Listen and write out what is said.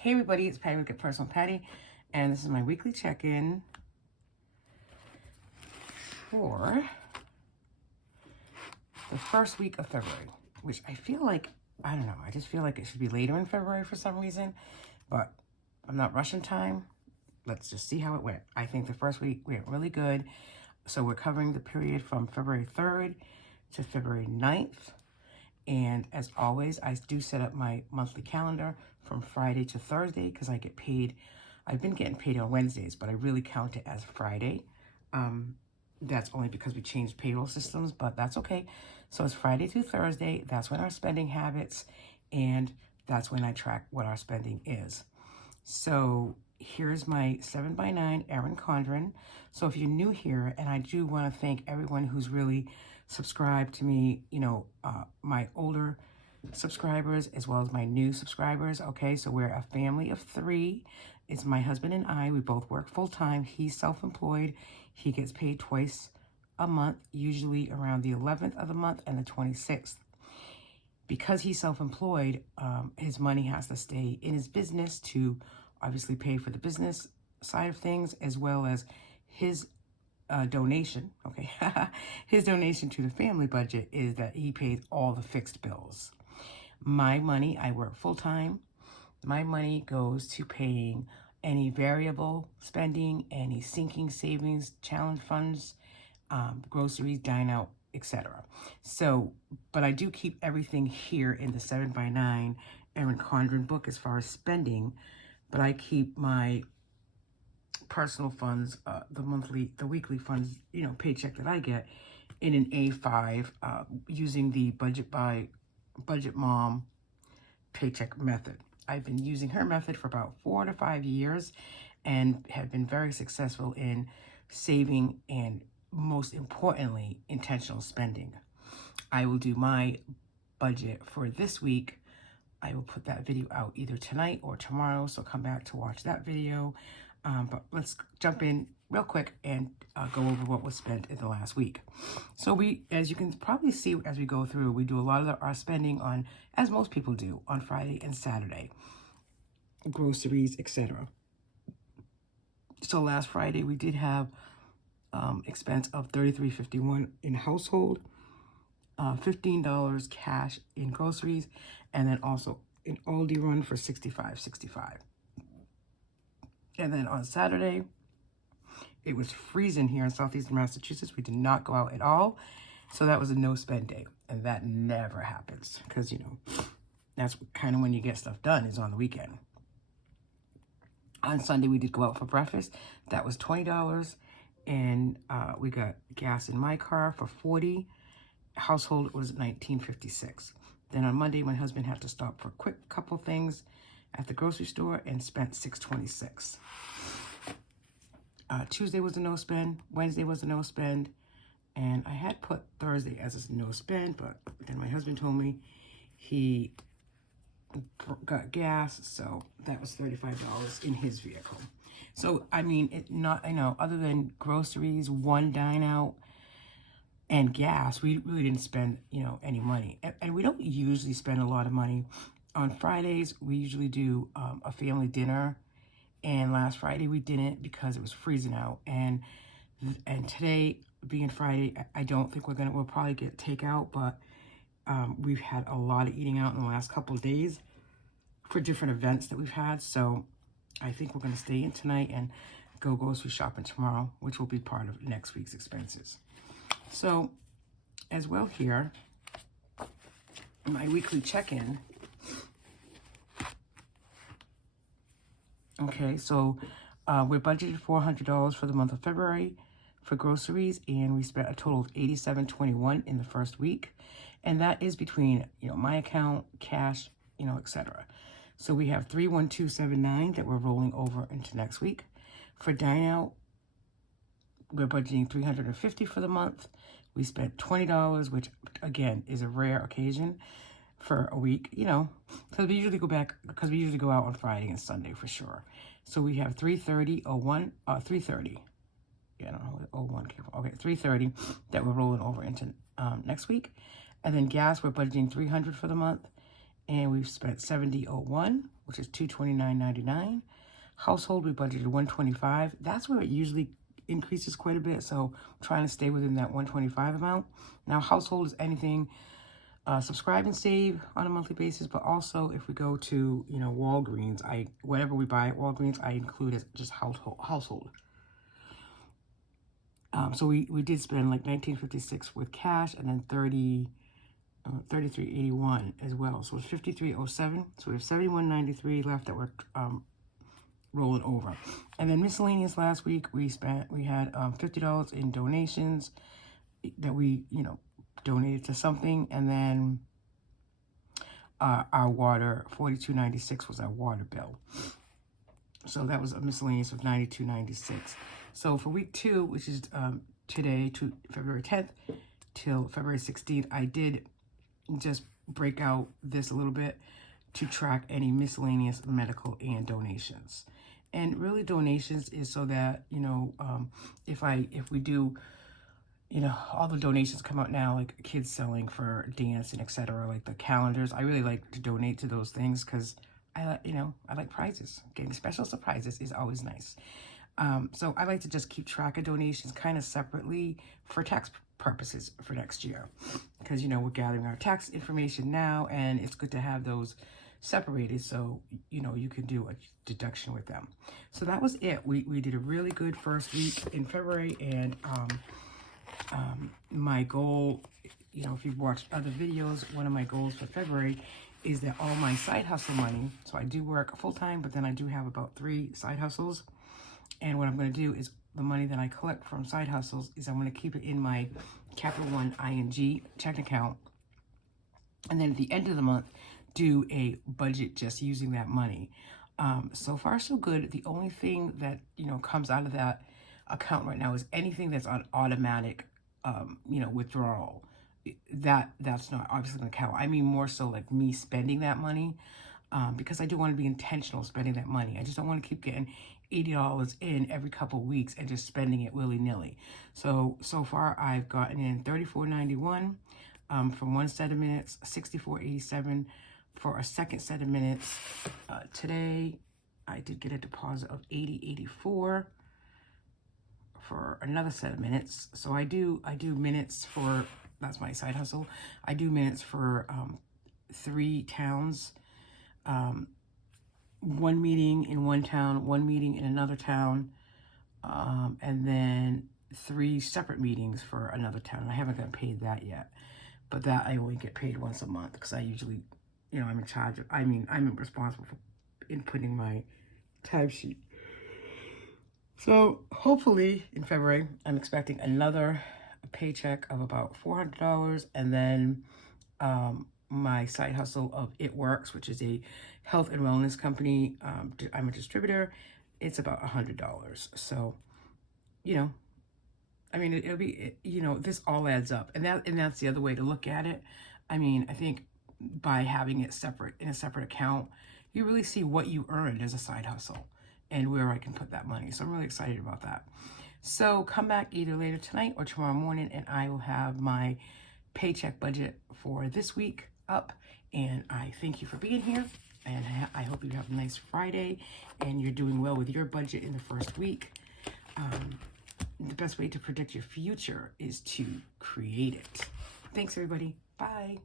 Hey everybody, it's Patty with Get Personal Patty, and this is my weekly check-in for the first week of February, which I feel like, I don't know, I just feel like it should be later in February for some reason, but I'm not rushing time. Let's just see how it went. I think the first week went really good. So we're covering the period from February 3rd to February 9th. And as always, I do set up my monthly calendar from Friday to Thursday because I get paid. I've been getting paid on Wednesdays, but I really count it as Friday. That's only because we changed payroll systems, but that's okay. So it's Friday through Thursday. That's when our spending habits, and that's when I track what our spending is. So here's my 7x9 Erin Condren. So if you're new here, and I do want to thank everyone who's really subscribed to me, my older subscribers as well as my new subscribers. Okay, so we're a family of 3. It's my husband and I. We both work full-time. He's self-employed. He gets paid twice a month, usually around the 11th of the month and the 26th. Because he's self-employed, his money has to stay in his business to obviously pay for the business side of things, as well as his donation, okay, his donation to the family budget is that he pays all the fixed bills. My money, I work full-time. My money goes to paying any variable spending, any sinking savings, challenge funds, groceries, dine out, etc. So, but I do keep everything here in the 7x9 Erin Condren book as far as spending, but I keep my personal funds, the weekly funds, paycheck that I get in an A5 using the Budget Mom paycheck method. I've been using her method for about 4 to 5 years and have been very successful in saving and, most importantly, intentional spending. I will do my budget for this week. I will put that video out either tonight or tomorrow, so come back to watch that video. But let's jump in real quick and go over what was spent in the last week. So we, as you can probably see as we go through, we do a lot of our spending on, as most people do, on Friday and Saturday, groceries, etc. So last Friday we did have expense of $33.51 in household, $15 cash in groceries, and then also an Aldi run for $65.65. And then on Saturday, it was freezing here in southeastern Massachusetts. We did not go out at all. So that was a no-spend day. And that never happens because, that's kind of when you get stuff done is on the weekend. On Sunday, we did go out for breakfast. That was $20. And we got gas in my car for $40. Household was $19.56. Then on Monday, my husband had to stop for a quick couple things at the grocery store and spent $6.26. Tuesday was a no spend. Wednesday was a no spend. And I had put Thursday as a no spend, but then my husband told me he got gas, so that was $35 in his vehicle. So, I mean, other than groceries, one dine out, and gas, we really didn't spend, any money. And we don't usually spend a lot of money. On Fridays, we usually do a family dinner. And last Friday, we didn't because it was freezing out. And today, being Friday, I don't think we'll probably get takeout. But we've had a lot of eating out in the last couple of days for different events that we've had. So I think we're going to stay in tonight and go grocery shopping tomorrow, which will be part of next week's expenses. So, as well here, my weekly check-in. Okay, so we're budgeted $400 for the month of February for groceries, and we spent a total of $87.21 in the first week. And that is between, my account, cash, etc. So we have $31279 that we're rolling over into next week. For dine out, we're budgeting $350 for the month. We spent $20, which again is a rare occasion for a week, because we usually go out on Friday and Sunday for sure. So we have $330 that we're rolling over into next week. And then gas, we're budgeting $300 for the month, and we've spent $70.01, which is $229.99. Household, we budgeted $125. That's where it usually increases quite a bit, so I'm trying to stay within that $125 amount. Now, household is anything subscribe and save on a monthly basis, but also if we go to, you know, Walgreens, whatever we buy at Walgreens, I include as just household. So we did spend like $19.56 with cash, and then $33.81 as well. So it's $53.07. So we have $71.93 left that we're rolling over. And then miscellaneous last week, we had $50 in donations that we, you know, donated to something. And then our water, $42.96 was our water bill. So that was a miscellaneous of $92.96. So for week 2, which is today to February 10th till February 16th, I did just break out this a little bit to track any miscellaneous medical and donations. And really donations is so that, you know, if we do, you know, all the donations come out now, like kids selling for dance and etc., like the calendars. I really like to donate to those things because I like prizes. Getting special surprises is always nice. So I like to just keep track of donations kind of separately for tax purposes for next year, because, you know, we're gathering our tax information now, and it's good to have those separated so, you know, you can do a deduction with them. So that was it. We did a really good first week in February, and my goal, you know, if you've watched other videos, one of my goals for February is that all my side hustle money, so I do work full-time, but then I do have about 3 side hustles. And what I'm going to do is the money that I collect from side hustles is I'm going to keep it in my Capital One ING checking account. And then at the end of the month, do a budget just using that money. So far, so good. The only thing that, you know, comes out of that account right now is anything that's on automatic, you know, withdrawal. That's not obviously going to count. I mean, more so like me spending that money, because I do want to be intentional spending that money. I just don't want to keep getting $80 in every couple weeks and just spending it willy-nilly. So far I've gotten in $34.91 from one set of minutes, $64.87 for a second set of minutes. Today I did get a deposit of $80.84 for another set of minutes. So I do minutes for, that's my side hustle. I do minutes for 3 towns. 1 meeting in one town, 1 meeting in another town, and then 3 separate meetings for another town. And I haven't gotten paid that yet, but that I only get paid once a month because I usually, you know, I'm in charge of, I'm responsible for inputting my timesheet. So hopefully in February, I'm expecting another paycheck of about $400, and then my side hustle of It Works, which is a health and wellness company. I'm a distributor. It's about $100. So, you know, I mean, it'll be, you know, this all adds up, and that's the other way to look at it. I mean, I think by having it separate in a separate account, you really see what you earned as a side hustle and where I can put that money. So I'm really excited about that. So come back either later tonight or tomorrow morning, and I will have my paycheck budget for this week up. And I thank you for being here, and I hope you have a nice Friday and you're doing well with your budget in the first week. The best way to predict your future is to create it. Thanks, everybody. Bye.